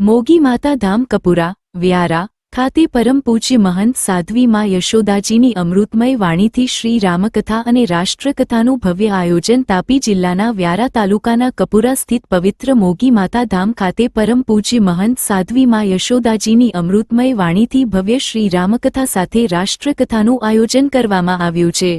મોગી માતા ધામ કપુરા વ્યારા ખાતે પરમ પૂજ્ય મહંત સાધ્વી માં યશોદાજીની અમૃતમય વાણીથી શ્રી રામકથા અને રાષ્ટ્રકથાનું ભવ્ય આયોજન તાપી જિલ્લાના વ્યારા તાલુકાના કપુરા સ્થિત પવિત્ર મોગી માતા ધામ ખાતે પરમ પૂજ્ય મહંત સાધ્વી માં યશોદાજીની અમૃતમય વાણીથી ભવ્ય શ્રી રામકથા સાથે રાષ્ટ્રકથાનું આયોજન કરવામાં આવ્યું છે।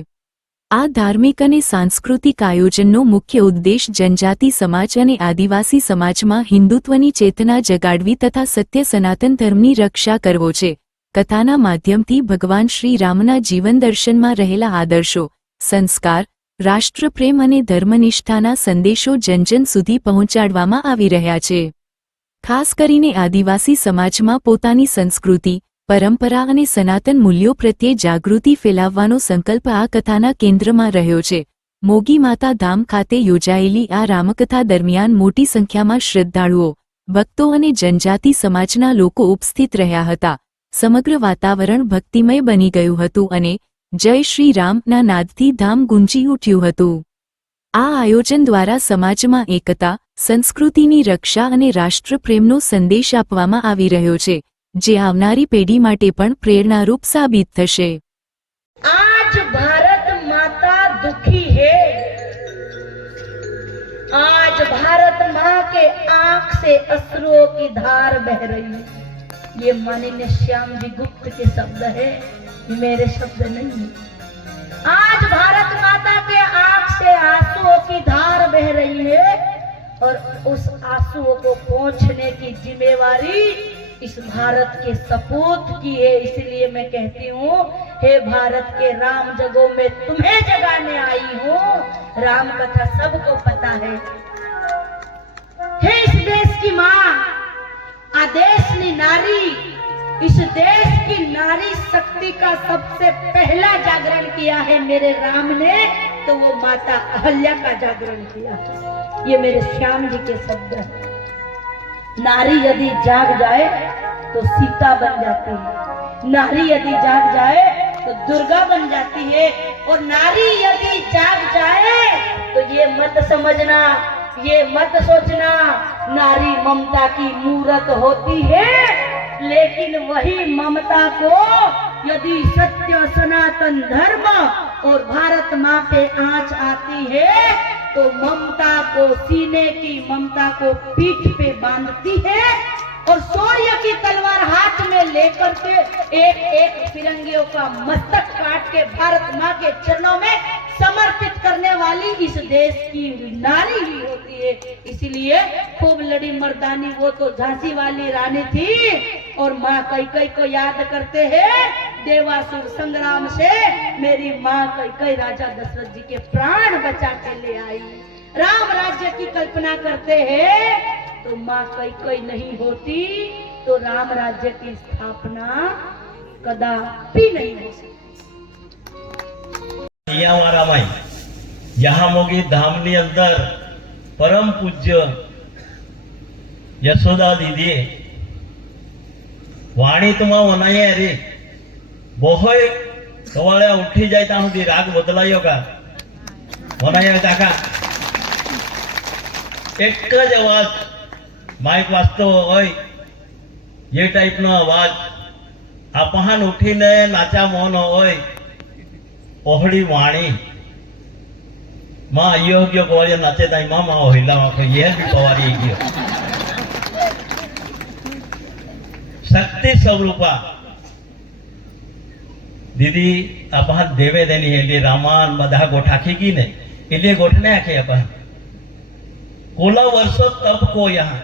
આ ધાર્મિક અને સાંસ્કૃતિક આયોજનનો મુખ્ય ઉદ્દેશ જનજાતિ સમાજ અને આદિવાસી સમાજમાં હિન્દુત્વની ચેતના જગાડવી તથા સત્ય સનાતન ધર્મની રક્ષા કરવો છે। કથાના માધ્યમથી ભગવાન શ્રી રામના જીવન દર્શનમાં રહેલા આદર્શો, સંસ્કાર, રાષ્ટ્રપ્રેમ અને ધર્મનિષ્ઠાના સંદેશો જનજન સુધી પહોંચાડવામાં આવી રહ્યા છે। ખાસ કરીને આદિવાસી સમાજમાં પોતાની સંસ્કૃતિ, પરંપરા અને સનાતન મૂલ્યો પ્રત્યે જાગૃતિ ફેલાવવાનો સંકલ્પ આ કથાના કેન્દ્રમાં રહ્યો છે। મોગી માતા ધામ ખાતે યોજાયેલી આ રામકથા દરમિયાન મોટી સંખ્યામાં શ્રદ્ધાળુઓ, ભક્તો અને જનજાતિ સમાજના લોકો ઉપસ્થિત રહ્યા હતા। સમગ્ર વાતાવરણ ભક્તિમય બની ગયું હતું અને જય શ્રી રામના નાદથી ધામ ગુંજી ઉઠ્યું હતું। આ આયોજન દ્વારા સમાજમાં એકતા, સંસ્કૃતિની રક્ષા અને રાષ્ટ્રપ્રેમનો સંદેશ આપવામાં આવી રહ્યો છે, જે આવનારી પેઢી માટે પણ પ્રેરણારૂપ સાબિત થશે। आज भारत माता दुखी है। आज भारत माँ के आंख से अश्रुओं की धार बह रही है। ये माननीय श्याम जी गुप्त के शब्द है, ये मेरे शब्द नहीं है। आज भारत माता के आंख से आंसुओं की धार बह रही है और उस आंसुओं को पोंछने की जिम्मेवारी इस भारत के सपूत की है। इसलिए मैं कहती हूँ, हे भारत के राम जगो में तुम्हें जगाने आई हूँ। राम कथा सबको पता है। हे इस देश की माँ, आदेश नी नारी, इस देश की नारी शक्ति का सबसे पहला जागरण किया है मेरे राम ने, तो वो माता अहल्या का जागरण किया। ये मेरे श्याम जी के शब्द हैं। नारी यदि जाग जाए तो सीता बन जाती है, नारी यदि जाग जाए तो दुर्गा बन जाती है, और नारी यदि जाग जाए तो ये मत समझना, ये मत सोचना नारी ममता की मूरत होती है, लेकिन वही ममता को यदि सत्य सनातन धर्म और भारत माँ पे आंच आती है तो ममता को, सीने की ममता को पीठ पे बांधती है और शौर्य की तलवार हाथ में लेकर के एक एक फिरंगियों का मस्तक काट के भारत माँ के चरणों में समर्पित करने वाली इस देश की नारी ही होती है। इसलिए खूब लड़ी मर्दानी वो तो झांसी वाली रानी थी, और माँ कैकेयी को याद करते हैं। देवासुर संग्राम से मेरी माँ कैकेयी राजा दशरथ जी के प्राण बचा के ले आई। राम राज्य की कल्पना करते हैं तो माँ कैकेयी नहीं होती तो राम राज्य की स्थापना कदापि नहीं हो सकती। यहाँ मोगी धाम ની અંદર પરમ પૂજ્ય યશોદા દીદી વાણી તો માં વનાયા રે બહોય સવાળે ઉઠી જાય ત્યાં સુધી રાગ બદલાયો કા વનાયા કાકા એક જ અવાજ માઇક વાજતો હોય એ ટાઈપનો અવાજ આપહાન ઉઠીને નાચા મોન હોય ઓહળી વાણી માં અયોગ્ય કવાળિયા નાચે તાઈ મામા હોઈલા વાખો એ બી કવારી ગયો શક્તિ સ્વરૂપા દીદી આપહાન દેવે દેની એટલે રામાન બધા ગોઠાખી ગઈ ને એટલે ગોઠને આખી આપહાન कोला वर्षो तप को यहाँ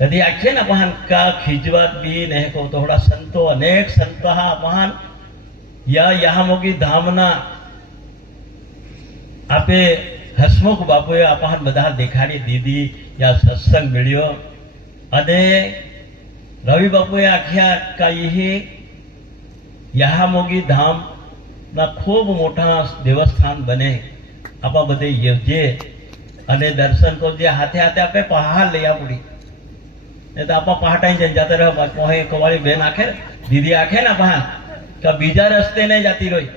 कभी आखे ना महान का खिजवात भी नहीं को थोड़ा संतो अनेक संत हा महान या यहाँ मोगी धामना आपे हसमुख बापुए आपहान बधा देखाड़ी दीदी या सत्संग मिलियो अने रवि बापुए आख्या का यही यहाँ मोगी धाम ना खूब मोटा देवस्थान बने आपा बधे योजे अने दर्शन को जे हाथे हाथे आपे पहाड़ ले आवड़ी ने तो आपा पहाटाई जन जाते रहो पोहे कवाड़ी बेन आखे दीदी आखे ना बहान का बीजा रस्ते नहीं जाती रही